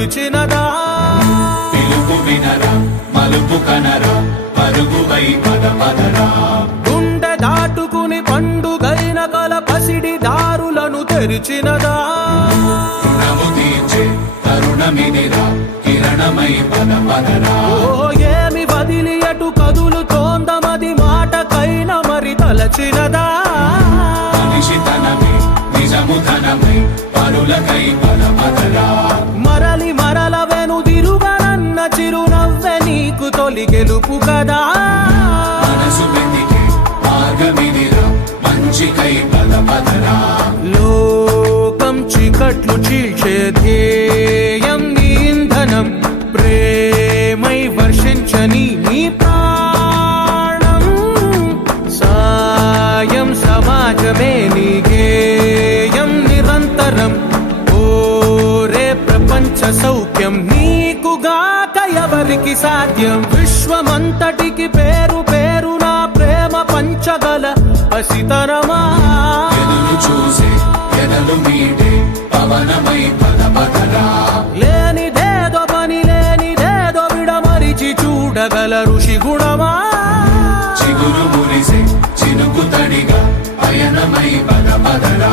పిలిచినదా పిలుపు వినరా మలుపు కనరా పరుగువై పద పదరా గుండె దాటుకుని పండుగైన కల పసిడి దారులను తెరిచినదా రుణము తీర్చే తరుణమిదిరా కిరణమై పద పదరా ఓ ఏమి వదిలి అటు కదులుతోందమది మాటకైన మరి తలచినదా మనిషితనమే నిజముధనమై పరులకై పద పదరా మరలి మరల వెనుదిరుగనన్న చిరునవ్వె నీకు తొలి గెలుపు కదా మనసు వెతికే మార్గమిదిరా మంచికై పద పదరా లోకం చీకట్లు చీల్చే ధ్యేయం నీ ఇంధనం ప్రేమై వర్షించని నీ ప్రాణం సాయం సమాజమే నీ గేయం నిరంతరం ఓరే ప్రపంచ సౌఖ్యం నీకుగాక ఎవరికి సాధ్యం విశ్వమంతటికి పేరు పేరు నా ప్రేమ పంచగల పసితరమా ఎదురు చూసే ఎదలు మీడే పవనమై పద పదరా లేనిదేదో పని లేనిదేదో విడమరిచి చూడగల ఋషి గుణమా చిగురు మురిసే చినుకు తడిగా పయనమై పద పదరా